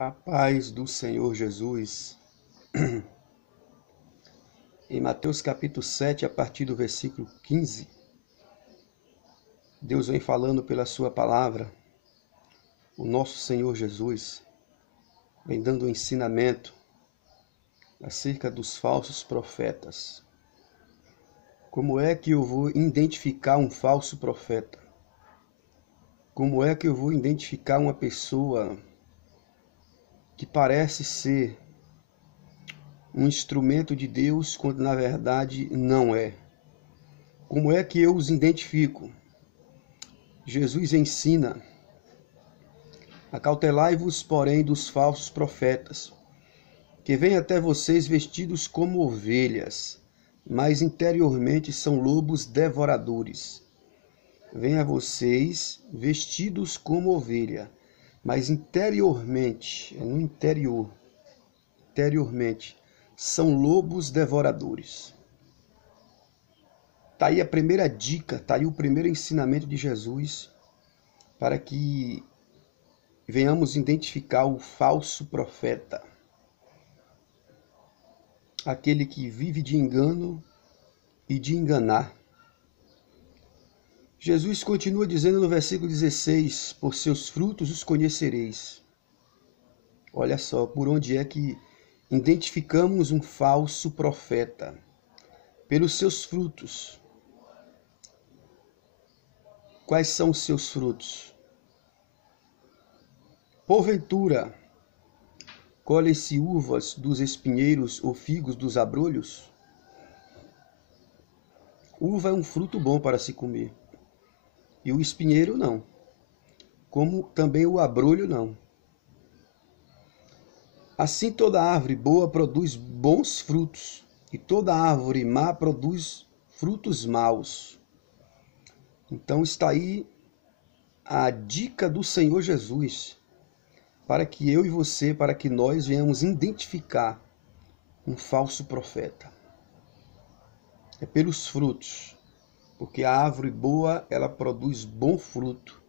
A paz do Senhor Jesus. Em Mateus capítulo 7, a partir do versículo 15, Deus vem falando pela sua palavra, o nosso Senhor Jesus vem dando um ensinamento acerca dos falsos profetas. Como é que eu vou identificar um falso profeta? Como é que eu vou identificar uma pessoa que parece ser um instrumento de Deus, quando na verdade não é? Como é que eu os identifico? Jesus ensina: acautelai-vos, porém, dos falsos profetas, que vêm até vocês vestidos como ovelhas, mas interiormente são lobos devoradores. Vêm a vocês vestidos como ovelha, mas interiormente, interiormente, são lobos devoradores. Está aí a primeira dica, está aí o primeiro ensinamento de Jesus para que venhamos identificar o falso profeta. Aquele que vive de engano e de enganar. Jesus continua dizendo no versículo 16, por seus frutos os conhecereis. Olha só, por onde é que identificamos um falso profeta? Pelos seus frutos. Quais são os seus frutos? Porventura, colhem-se uvas dos espinheiros ou figos dos abrolhos? Uva é um fruto bom para se comer, e o espinheiro não, como também o abrolho não. Assim toda árvore boa produz bons frutos, e toda árvore má produz frutos maus. Então está aí a dica do Senhor Jesus, para que eu e você, para que nós venhamos identificar um falso profeta. É pelos frutos, porque a árvore boa, ela produz bom fruto,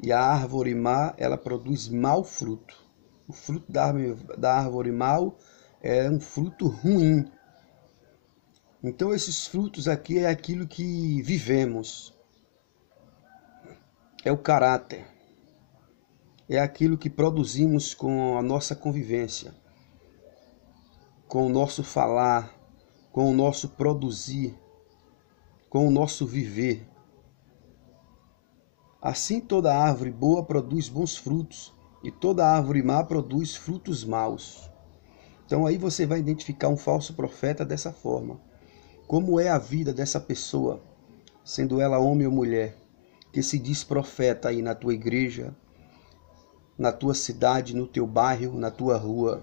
e a árvore má, ela produz mau fruto. O fruto da árvore mau é um fruto ruim. Então esses frutos aqui é aquilo que vivemos, é o caráter, é aquilo que produzimos com a nossa convivência, com o nosso falar, com o nosso produzir, com o nosso viver. Assim toda árvore boa produz bons frutos, e toda árvore má produz frutos maus. Então aí você vai identificar um falso profeta dessa forma. Como é a vida dessa pessoa, sendo ela homem ou mulher, que se diz profeta aí na tua igreja, na tua cidade, no teu bairro, na tua rua?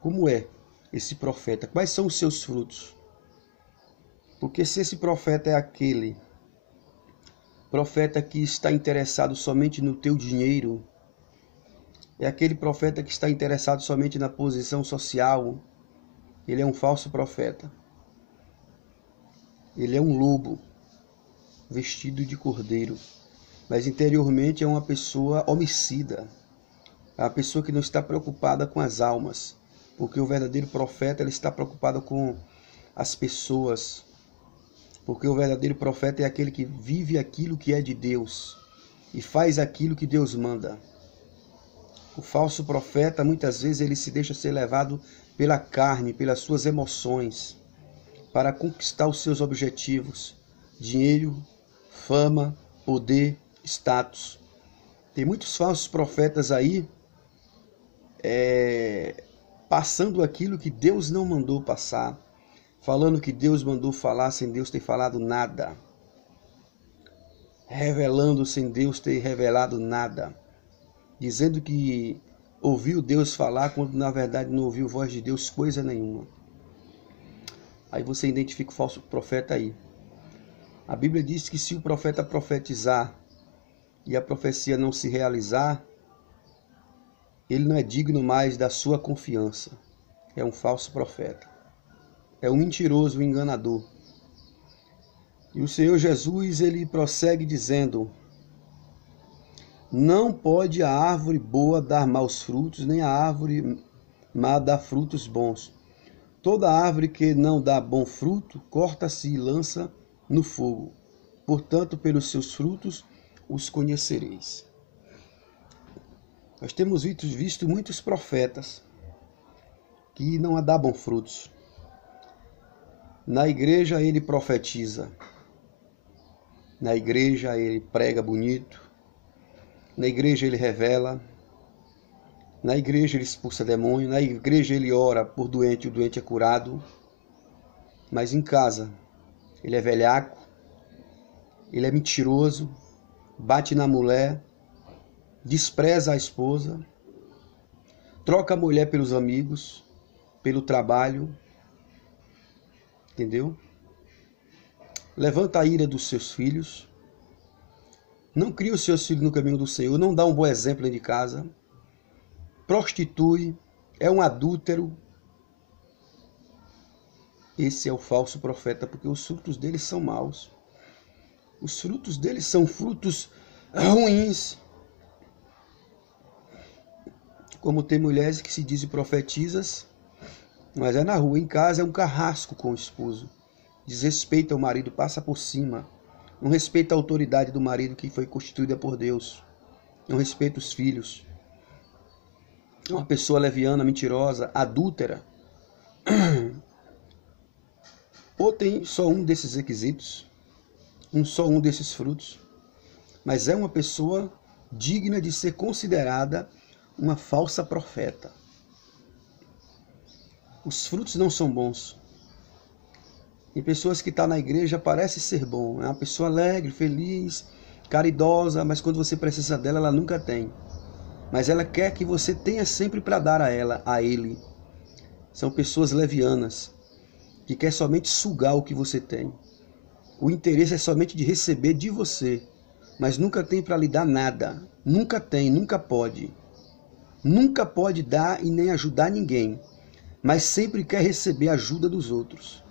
Como é esse profeta? Quais são os seus frutos? Porque se esse profeta é aquele profeta que está interessado somente no teu dinheiro, é aquele profeta que está interessado somente na posição social, ele é um falso profeta. Ele é um lobo vestido de cordeiro, mas interiormente é uma pessoa homicida. É uma pessoa que não está preocupada com as almas, porque o verdadeiro profeta ele está preocupado com as pessoas, porque o verdadeiro profeta é aquele que vive aquilo que é de Deus e faz aquilo que Deus manda. O falso profeta, muitas vezes, ele se deixa ser levado pela carne, pelas suas emoções, para conquistar os seus objetivos: dinheiro, fama, poder, status. Tem muitos falsos profetas aí passando aquilo que Deus não mandou passar, falando que Deus mandou falar sem Deus ter falado nada, revelando sem Deus ter revelado nada, dizendo que ouviu Deus falar quando na verdade não ouviu voz de Deus coisa nenhuma. Aí você identifica o falso profeta aí. A Bíblia diz que se o profeta profetizar e a profecia não se realizar, ele não é digno mais da sua confiança. É um falso profeta. É um mentiroso, um enganador. E o Senhor Jesus, ele prossegue dizendo: Não pode a árvore boa dar maus frutos, nem a árvore má dar frutos bons. Toda árvore que não dá bom fruto, corta-se e lança no fogo. Portanto, pelos seus frutos os conhecereis. Nós temos visto muitos profetas que não dão bons frutos. Na igreja ele profetiza. Na igreja ele prega bonito. Na igreja ele revela. Na igreja ele expulsa demônio. Na igreja ele ora por doente, o doente é curado. Mas em casa ele é velhaco. Ele é mentiroso. Bate na mulher. Despreza a esposa. Troca a mulher pelos amigos. Pelo trabalho. Entendeu? Levanta a ira dos seus filhos. Não cria os seus filhos no caminho do Senhor. Não dá um bom exemplo dentro de casa. Prostitui. É um adúltero. Esse é o falso profeta, porque os frutos dele são maus. Os frutos dele são frutos ruins. Como tem mulheres que se dizem profetizas, mas é na rua. Em casa é um carrasco com o esposo. Desrespeita o marido, passa por cima. Não respeita a autoridade do marido que foi constituída por Deus. Não respeita os filhos. É uma pessoa leviana, mentirosa, adúltera. Ou tem só um desses requisitos, só um desses frutos, mas é uma pessoa digna de ser considerada uma falsa profeta. Os frutos não são bons. Tem pessoas que estão na igreja, parece ser bom. É uma pessoa alegre, feliz, caridosa, mas quando você precisa dela, ela nunca tem. Mas ela quer que você tenha sempre para dar a ela, a ele. São pessoas levianas, que quer somente sugar o que você tem. O interesse é somente de receber de você, mas nunca tem para lhe dar nada. Nunca tem, nunca pode. Nunca pode dar e nem ajudar ninguém, mas sempre quer receber a ajuda dos outros.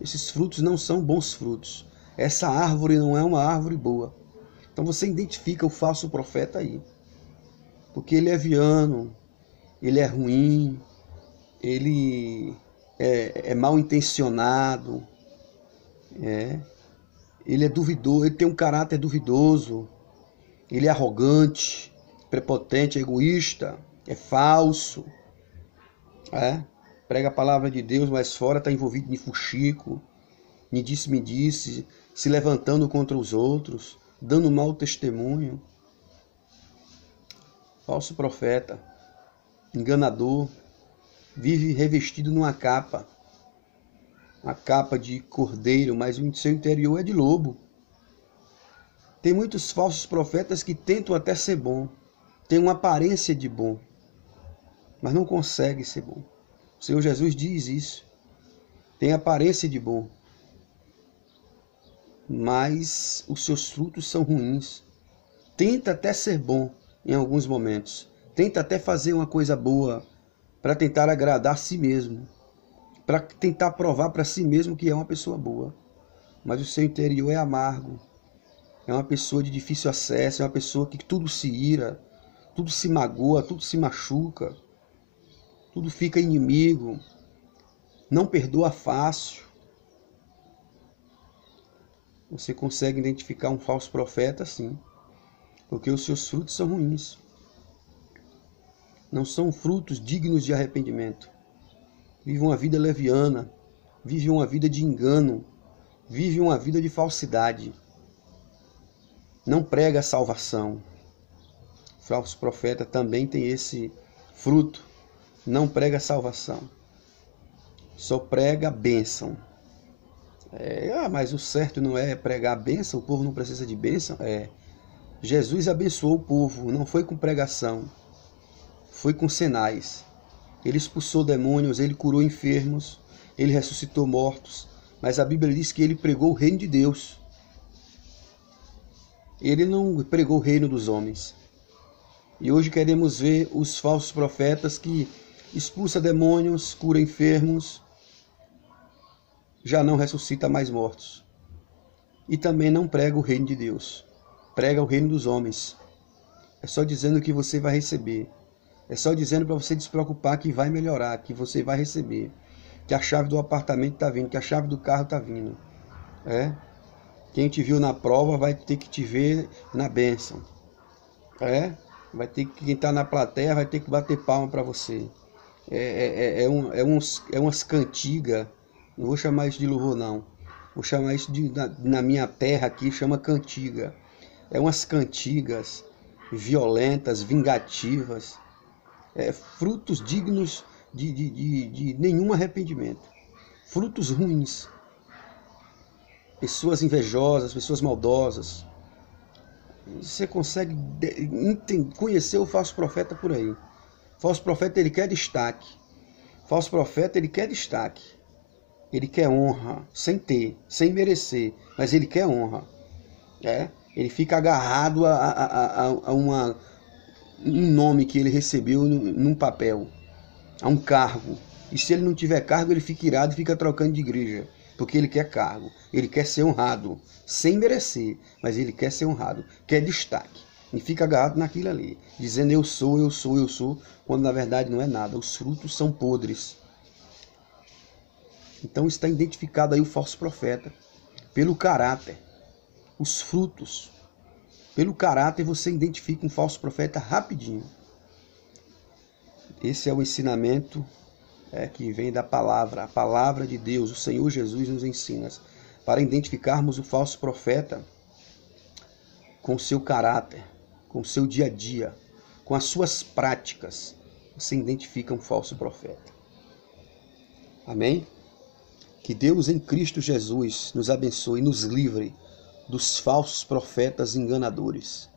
Esses frutos não são bons frutos. Essa árvore não é uma árvore boa. Então você identifica o falso profeta aí. Porque ele é leviano, ele é ruim, ele é mal intencionado, ele é duvidoso, ele tem um caráter duvidoso, ele é arrogante, prepotente, egoísta, é falso, prega a palavra de Deus, mas fora está envolvido em fuxico, me disse, se levantando contra os outros, dando mau testemunho. Falso profeta, enganador, vive revestido numa capa, uma capa de cordeiro, mas o seu interior é de lobo. Tem muitos falsos profetas que tentam até ser bom, tem uma aparência de bom, mas não consegue ser bom. O Senhor Jesus diz isso, tem aparência de bom, mas os seus frutos são ruins. Tenta até ser bom em alguns momentos, tenta até fazer uma coisa boa para tentar agradar a si mesmo, para tentar provar para si mesmo que é uma pessoa boa, mas o seu interior é amargo, é uma pessoa de difícil acesso, é uma pessoa que tudo se ira, tudo se magoa, tudo se machuca, tudo fica inimigo, não perdoa fácil. Você consegue identificar um falso profeta, sim, porque os seus frutos são ruins. Não são frutos dignos de arrependimento. Vive uma vida leviana, vive uma vida de engano, vive uma vida de falsidade. Não prega a salvação. O falso profeta também tem esse fruto. Não prega a salvação. Só prega a bênção. Mas o certo não é pregar a bênção? O povo não precisa de bênção? Jesus abençoou o povo, não foi com pregação, foi com sinais. Ele expulsou demônios, ele curou enfermos, ele ressuscitou mortos. Mas a Bíblia diz que ele pregou o reino de Deus. Ele não pregou o reino dos homens. E hoje queremos ver os falsos profetas que expulsam demônios, cura enfermos, já não ressuscita mais mortos. E também não prega o reino de Deus. Prega o reino dos homens. É só dizendo que você vai receber. É só dizendo para você despreocupar que vai melhorar, que você vai receber. Que a chave do apartamento está vindo, que a chave do carro está vindo. É? Quem te viu na prova vai ter que te ver na bênção. É? Vai ter que, quem está na plateia vai ter que bater palma para você. É umas cantigas. Não vou chamar isso de louvor, não. Vou chamar isso de, na minha terra aqui, chama cantiga. É umas cantigas violentas, vingativas, frutos dignos de nenhum arrependimento. Frutos ruins. Pessoas invejosas, pessoas maldosas. Você consegue conhecer o falso profeta por aí. O falso profeta, ele quer destaque. O falso profeta, ele quer destaque. Ele quer honra, sem ter, sem merecer, mas ele quer honra. Ele fica agarrado a um nome que ele recebeu num papel, a um cargo. E se ele não tiver cargo, ele fica irado e fica trocando de igreja. Porque ele quer cargo, ele quer ser honrado, sem merecer, mas ele quer ser honrado, quer destaque. E fica agarrado naquilo ali, dizendo eu sou, eu sou, eu sou, quando na verdade não é nada. Os frutos são podres. Então está identificado aí o falso profeta, pelo caráter, os frutos. Pelo caráter você identifica um falso profeta rapidinho. Esse é o ensinamento que vem da palavra, a palavra de Deus. O Senhor Jesus nos ensina para identificarmos o falso profeta com o seu caráter, com o seu dia a dia, com as suas práticas. Você identifica um falso profeta. Amém? Que Deus em Cristo Jesus nos abençoe e nos livre dos falsos profetas enganadores.